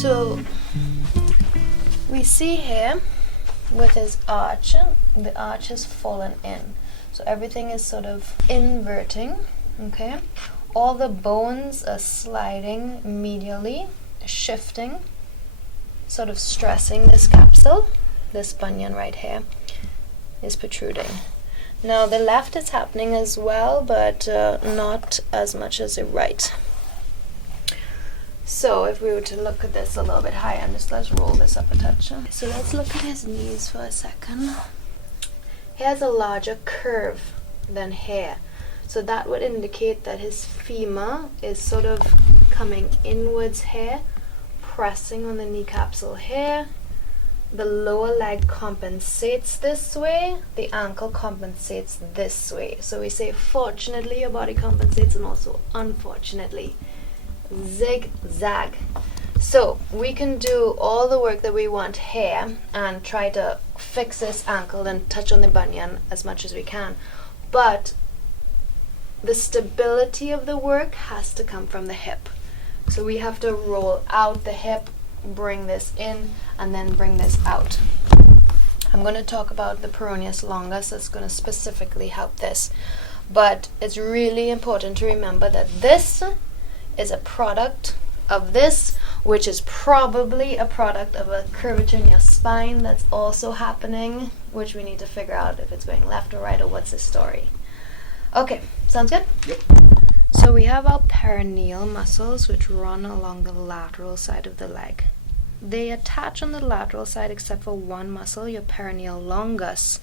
So we see here with his arch, the arch has fallen in. So everything is sort of inverting, okay? All the bones are sliding medially, shifting, sort of stressing this capsule. This bunion right here is protruding. Now the left is happening as well, but not as much as the right. So if we were to look at this a little bit higher, and just let's roll this up a touch. So let's look at his knees for a second. He has a larger curve than here. So that would indicate that his femur is sort of coming inwards here, pressing on the knee capsule here. The lower leg compensates this way, the ankle compensates this way. So we say fortunately your body compensates, and also unfortunately. Zigzag. So we can do all the work that we want here and try to fix this ankle and touch on the bunion as much as we can, but the stability of the work has to come from the hip. So we have to roll out the hip, bring this in, and then bring this out. I'm going to talk about the peroneus longus. That's going to specifically help this, but it's really important to remember that this is a product of this, which is probably a product of a curvature in your spine that's also happening, which we need to figure out if it's going left or right or what's the story. Okay, sounds good? Yep. So we have our perineal muscles, which run along the lateral side of the leg. They attach on the lateral side except for one muscle, your perineal longus,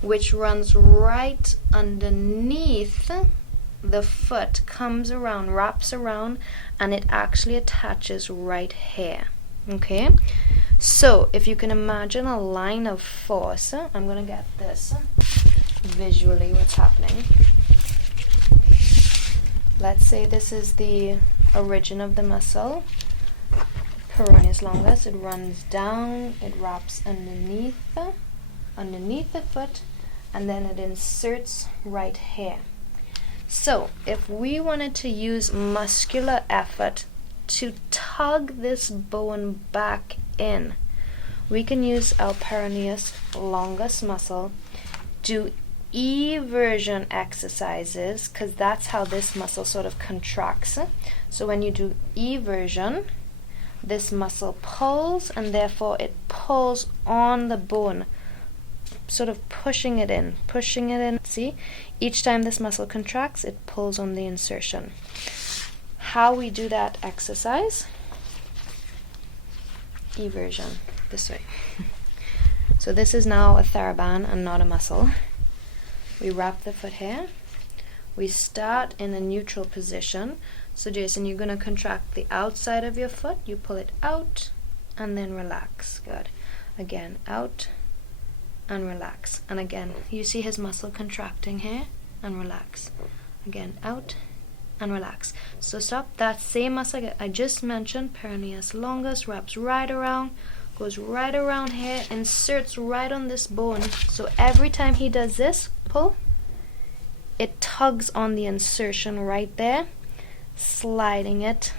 which runs right underneath the foot, comes around, wraps around, and it actually attaches right here. Okay, so if you can imagine a line of force, I'm going to get this visually what's happening. Let's say this is the origin of the muscle, peroneus longus. It runs down, it wraps underneath the foot, and then it inserts right here. So if we wanted to use muscular effort to tug this bone back in, we can use our peroneus longus muscle, do eversion exercises, because that's how this muscle sort of contracts. So when you do eversion, this muscle pulls, and therefore it pulls on the bone, sort of pushing it in. See, each time this muscle contracts, it pulls on the insertion. How we do that exercise? Eversion, this way. So this is now a TheraBand and not a muscle. We wrap the foot here. We start in a neutral position. So Jason, you're going to contract the outside of your foot. You pull it out and then relax. Good. Again, out and relax. And again, you see his muscle contracting here, and relax. Again, out and relax. So stop. That same muscle I just mentioned, peroneus longus, wraps right around, goes right around here, inserts right on this bone. So every time he does this, pull, it tugs on the insertion right there, sliding it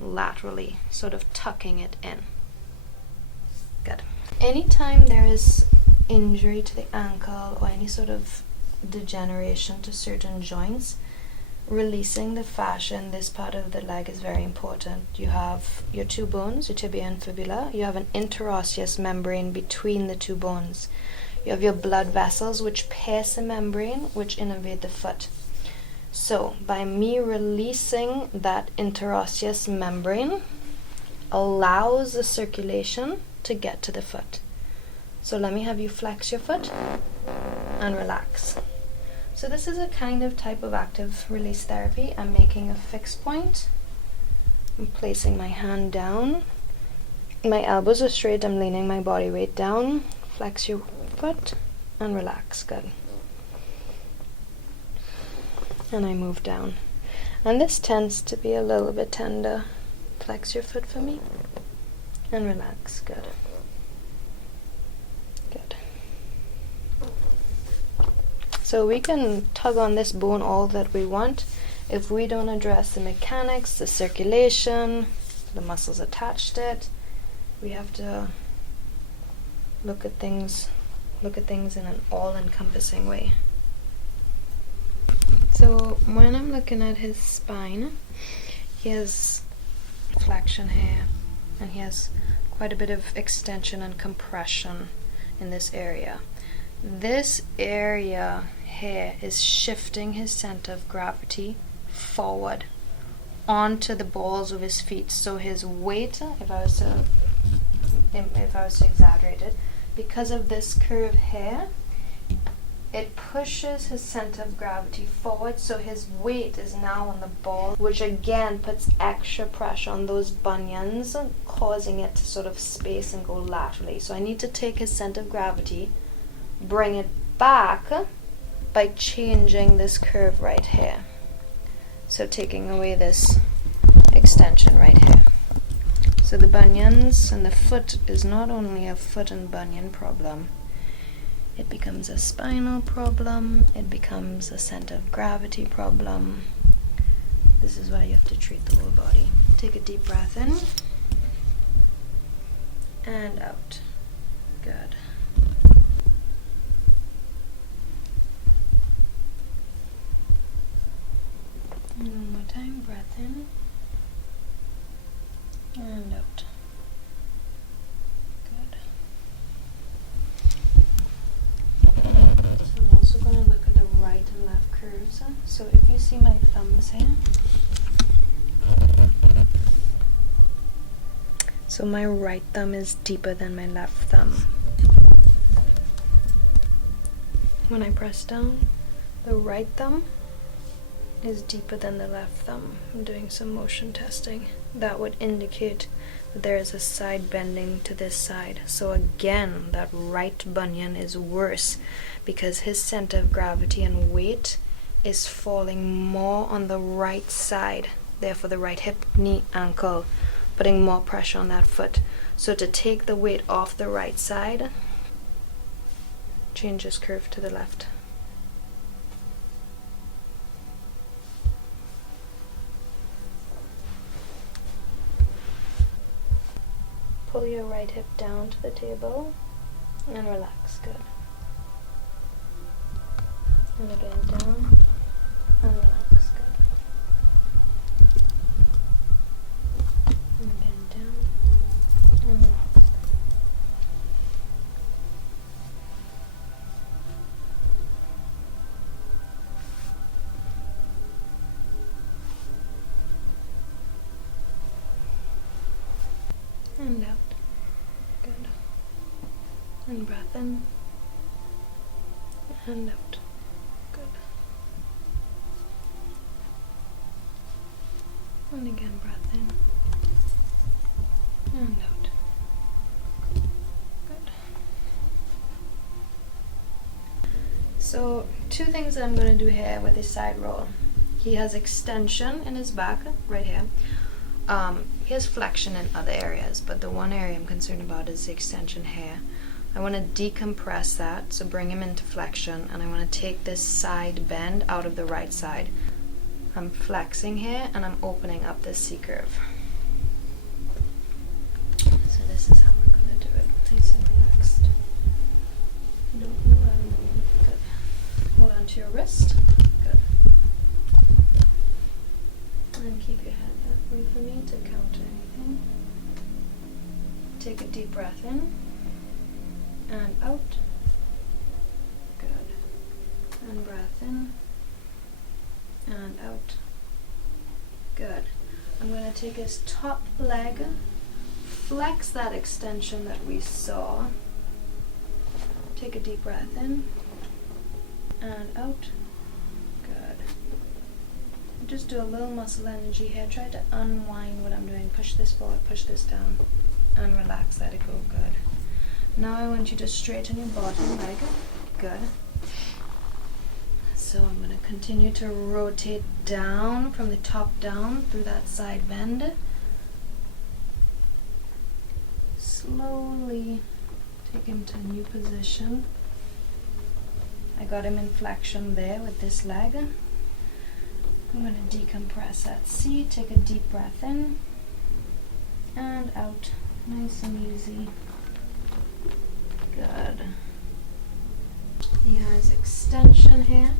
laterally, sort of tucking it in. Good. Anytime there is injury to the ankle or any sort of degeneration to certain joints, releasing the fascia in this part of the leg is very important. You have your two bones, your tibia and fibula. You have an interosseous membrane between the two bones. You have your blood vessels which pierce the membrane, which innervate the foot. So by me releasing that interosseous membrane allows the circulation to get to the foot. So let me have you flex your foot and relax. So this is a kind of type of active release therapy. I'm making a fixed point. I'm placing my hand down. My elbows are straight. I'm leaning my body weight down. Flex your foot and relax. Good. And I move down. And this tends to be a little bit tender. Flex your foot for me and relax. Good. Good. So we can tug on this bone all that we want. If we don't address the mechanics, the circulation, the muscles attached it. We have to look at things in an all-encompassing way. So when I'm looking at his spine, he has flexion here, and he has quite a bit of extension and compression in this area. This area here is shifting his center of gravity forward onto the balls of his feet. So his weight, if I was to exaggerate it, because of this curve here, it pushes his center of gravity forward, so his weight is now on the ball, which again puts extra pressure on those bunions, causing it to sort of space and go laterally. So I need to take his center of gravity, bring it back by changing this curve right here. So taking away this extension right here. So the bunions and the foot is not only a foot and bunion problem, it becomes a spinal problem, it becomes a center of gravity problem. This is why you have to treat the whole body. Take a deep breath in and out. Good. And one more time, breath in and out. Good. So I'm also going to look at the right and left curves. So if you see my thumbs here, so my right thumb is deeper than my left thumb. When I press down, the right thumb is deeper than the left thumb. I'm doing some motion testing. That would indicate that there is a side bending to this side. So again, that right bunion is worse because his center of gravity and weight is falling more on the right side. Therefore the right hip, knee, ankle, putting more pressure on that foot. So to take the weight off the right side, change this curve to the left. Pull your right hip down to the table and relax. Good. And again down and relax. Good. And again down and relax. And out. Good. And breath in. And out. Good. And again, breath in. And out. Good. So, two things that I'm going to do here with his side roll. He has extension in his back, right here. He has flexion in other areas, but the one area I'm concerned about is the extension here. I want to decompress that, so bring him into flexion, and I want to take this side bend out of the right side. I'm flexing here, and I'm opening up this C-curve. So this is how we're going to do it. Nice and relaxed. Don't move out of the way. Good. Hold on to your wrist. Good. And keep your head that way for me to counter anything. Take a deep breath in and out. Good. And breath in and out. Good. I'm going to take his top leg, flex that extension that we saw. Take a deep breath in and out. Just do a little muscle energy here. Try to unwind what I'm doing. Push this forward, push this down, and relax. Let it go. Good. Now I want you to straighten your bottom leg. Good. So I'm going to continue to rotate down from the top down through that side bend. Slowly take him to a new position. I got him in flexion there with this leg. I'm going to decompress that C. Take a deep breath in and out. Nice and easy. Good. He has extension here.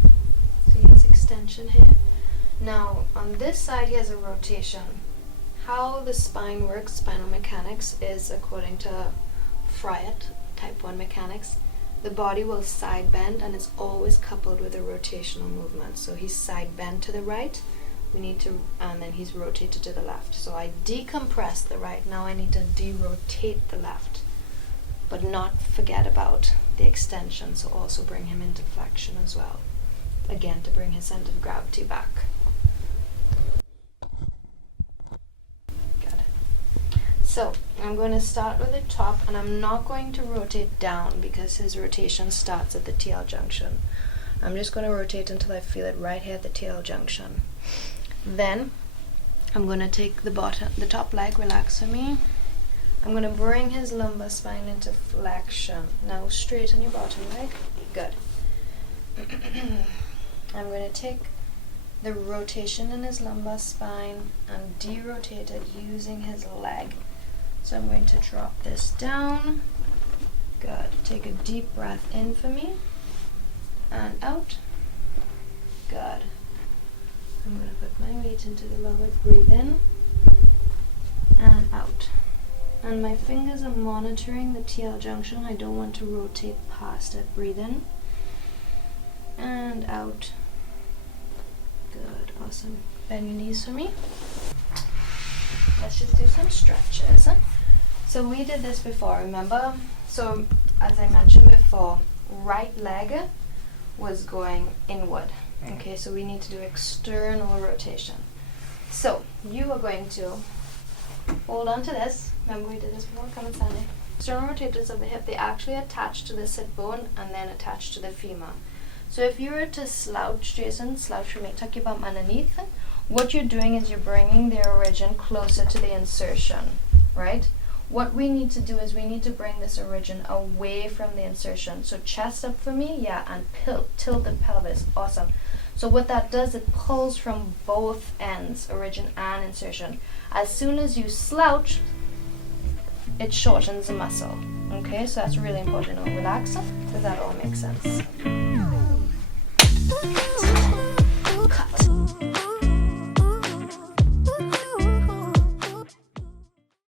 So he has extension here. Now on this side he has a rotation. How the spine works, spinal mechanics, is according to Friat, type 1 mechanics. The body will side bend and it's always coupled with a rotational movement. So he's side bend to the right, and then he's rotated to the left. So I decompress the right, now I need to derotate the left. But not forget about the extension, so also bring him into flexion as well. Again, to bring his center of gravity back. Got it. So I'm going to start with the top, and I'm not going to rotate down because his rotation starts at the tail junction. I'm just going to rotate until I feel it right here at the tail junction. Then I'm going to take the top leg, relax for me. I'm going to bring his lumbar spine into flexion. Now straighten your bottom leg. Good. I'm going to take the rotation in his lumbar spine and derotate it using his leg. So I'm going to drop this down. Good. Take a deep breath in for me and out. Good. I'm going to put my weight into the lower, breathe in and out. And my fingers are monitoring the TL junction. I don't want to rotate past it. Breathe in and out. Good, awesome. Bend your knees for me. Let's just do some stretches. So we did this before, remember? So as I mentioned before, right leg was going inward. Okay, so we need to do external rotation. So you are going to hold on to this. Remember we did this before? Come and stand there. External rotators of the hip, they actually attach to the sit bone and then attach to the femur. So if you were to slouch, Jason, slouch for me, tuck your bum underneath, what you're doing is you're bringing the origin closer to the insertion, right? What we need to do is we need to bring this origin away from the insertion. So chest up for me, yeah, and tilt the pelvis, awesome. So what that does, it pulls from both ends, origin and insertion. As soon as you slouch, it shortens the muscle. Okay, so that's really important. Now relax. Does that all make sense?